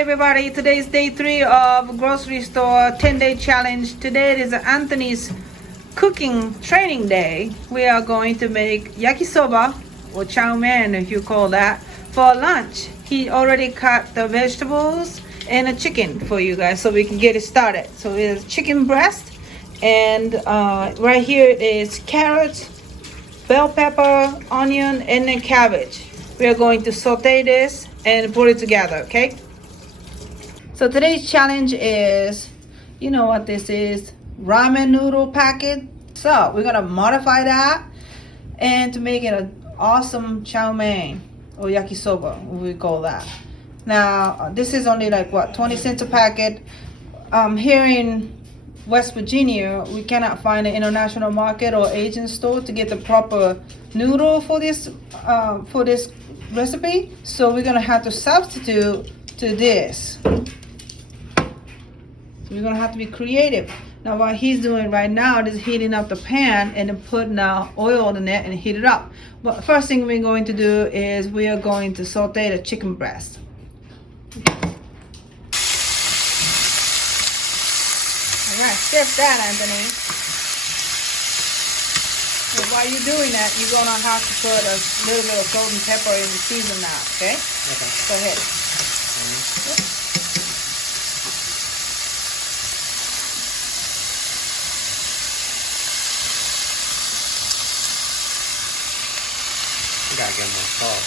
everybody? Today is day 3 of grocery store 10-day challenge. Today is Anthony's cooking training day. We are going to make yakisoba or chow mein, if you call that, for lunch. He already cut the vegetables and a chicken for you guys so we can get it started. So it's chicken breast, and right here is carrots, bell pepper, onion, and then cabbage. We are going to saute this and put it together, okay? So today's challenge is, you know what this is, ramen noodle packet. So we're gonna modify that and to make it an awesome chow mein or yakisoba, we call that. Now this is only like what, 20 cents a packet. Here in West Virginia, we cannot find an international market or Asian store to get the proper noodle for this recipe. So we're gonna have to substitute to this. So we're gonna have to be creative. Now what he's doing right now is heating up the pan and then putting oil in it and heat it up. But first thing we're going to do is we are going to saute the chicken breast. Alright, shift that, Anthony. So while you're doing that, you're gonna have to put a little bit of salt and pepper in the season now, okay? Okay. Go ahead. You gotta get more salt.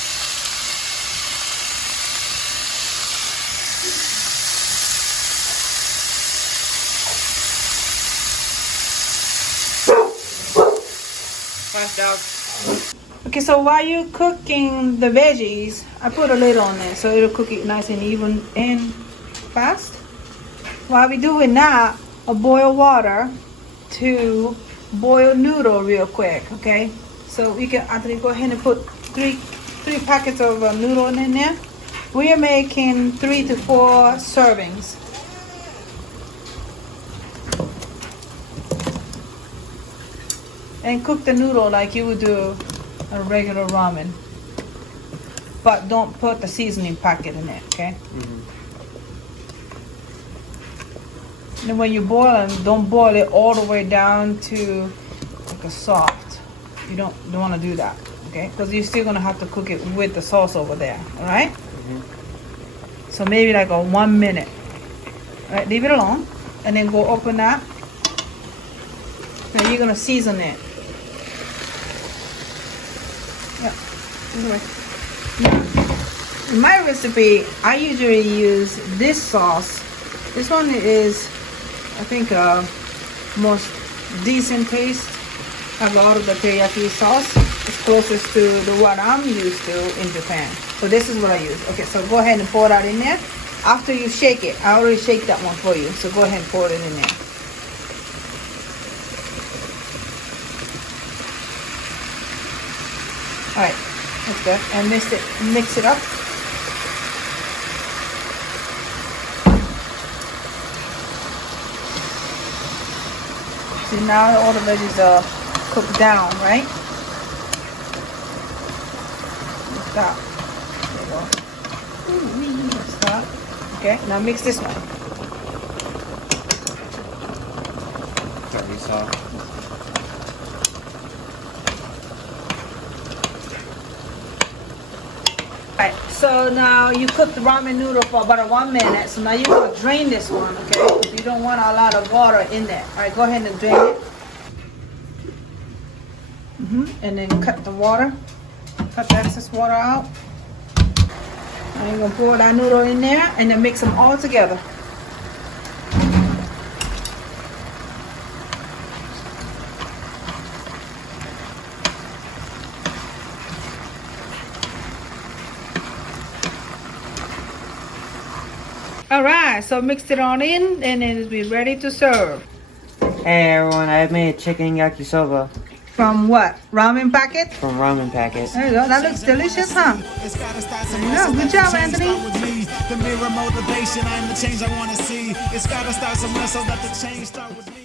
Okay, so while you're cooking the veggies, I put a lid on it so it'll cook it nice and even and fast. While we're doing that, I'll boil water to boil noodle real quick, okay? So we can actually go ahead and put three packets of noodle in there. We are making 3 to 4 servings. And cook the noodle like you would do a regular ramen. But don't put the seasoning packet in it, okay? And then when you boil them, don't boil it all the way down to like a soft. You don't want to do that, okay? Because you're still gonna have to cook it with the sauce over there, all right? So maybe like a 1 minute. All right, leave it alone, and then go open that. Now you're gonna season it. Yeah. In my recipe, I usually use this sauce. This one is, I think, most decent taste. A lot of the teriyaki sauce is closest to what I'm used to in Japan. So this is what I use. Okay, so go ahead and pour that in there. After you shake it, I already shake that one for you. So go ahead and pour it in there. All right, that's good. And mix it up. See, now all the veggies are cooked down, right? Stop. There you go. Stop. Okay, now mix this one. It's already soft. Alright, so now you cook the ramen noodle for about 1 minute. So now you're gonna drain this one, okay? You don't want a lot of water in there. Alright, go ahead and drain it. And then cut the water. Cut the excess water out. Now you're gonna pour that noodle in there and then mix them all together. Alright, so mixed it on in and then it'll be ready to serve. Hey everyone, I made chicken yakisoba. From what? Ramen packet? From ramen packets. There you go. That looks delicious, huh? Yeah, good job, Anthony. The mirror motivation, I'm the change I want to see. It's gotta start somewhere so that the change start with me.